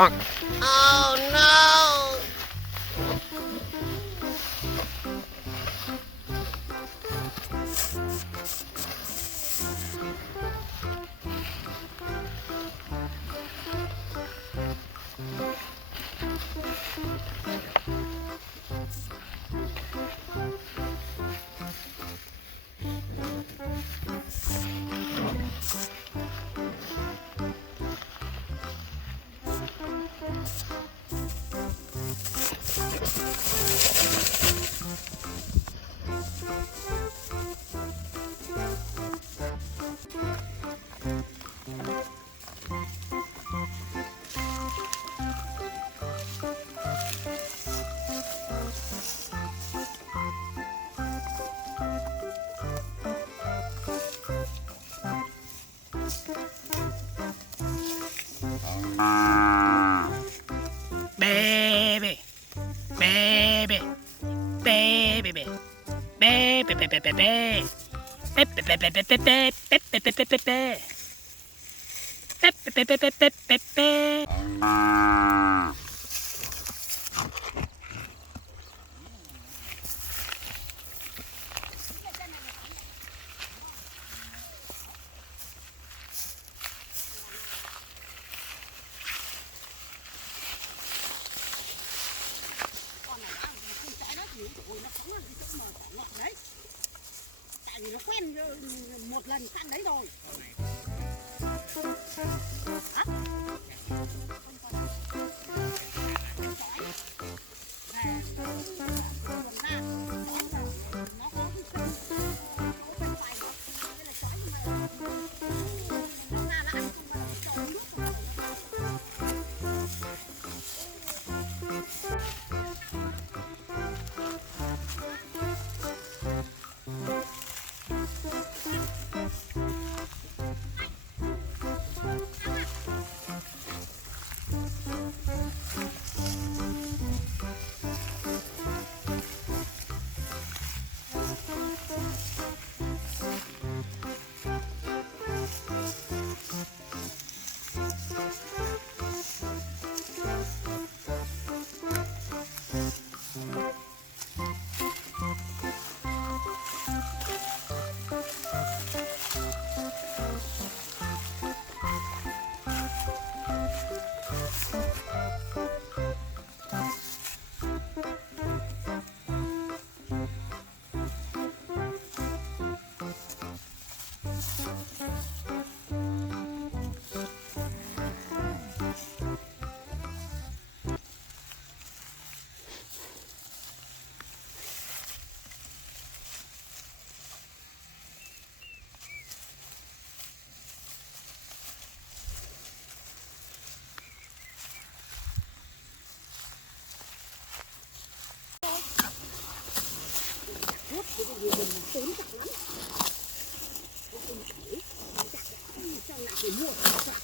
Oh no! Baby, baby, baby, baby, baby, baby, baby. Tại vì nó quen một lần săn đấy rồi. Hả?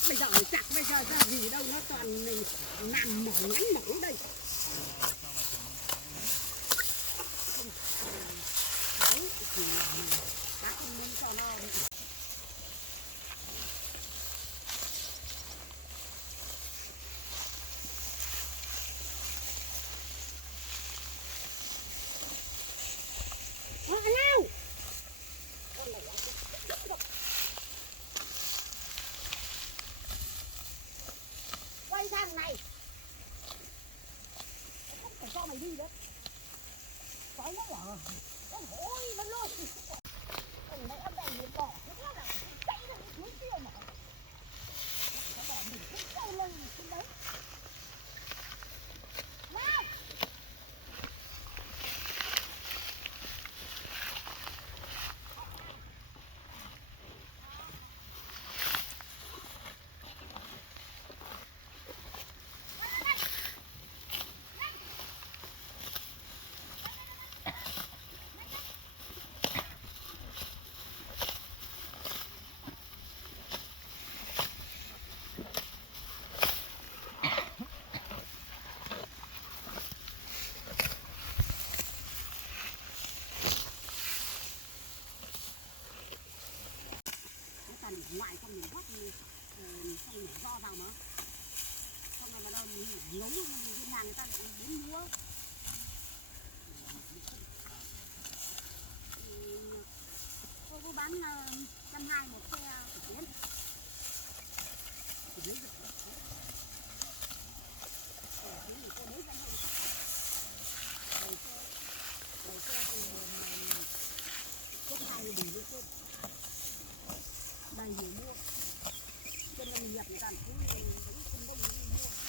Bây giờ chặt bây giờ ra gì đâu, nó toàn mình làm mỏng ngắn mỏng đây. Đấy thì bác không nên cho nó. Quay sang này, không phải cho mày đi nữa. Có nó ở, nó ôi nó luôn. Thằng này âm này nó bỏ, nó là chạy ra cái núi kia mà. Nó bỏ mình cái sâu lên xuống đấy. Nào! ngấu bên nhà người ta lại đến mua. Cô bán 120 một xe.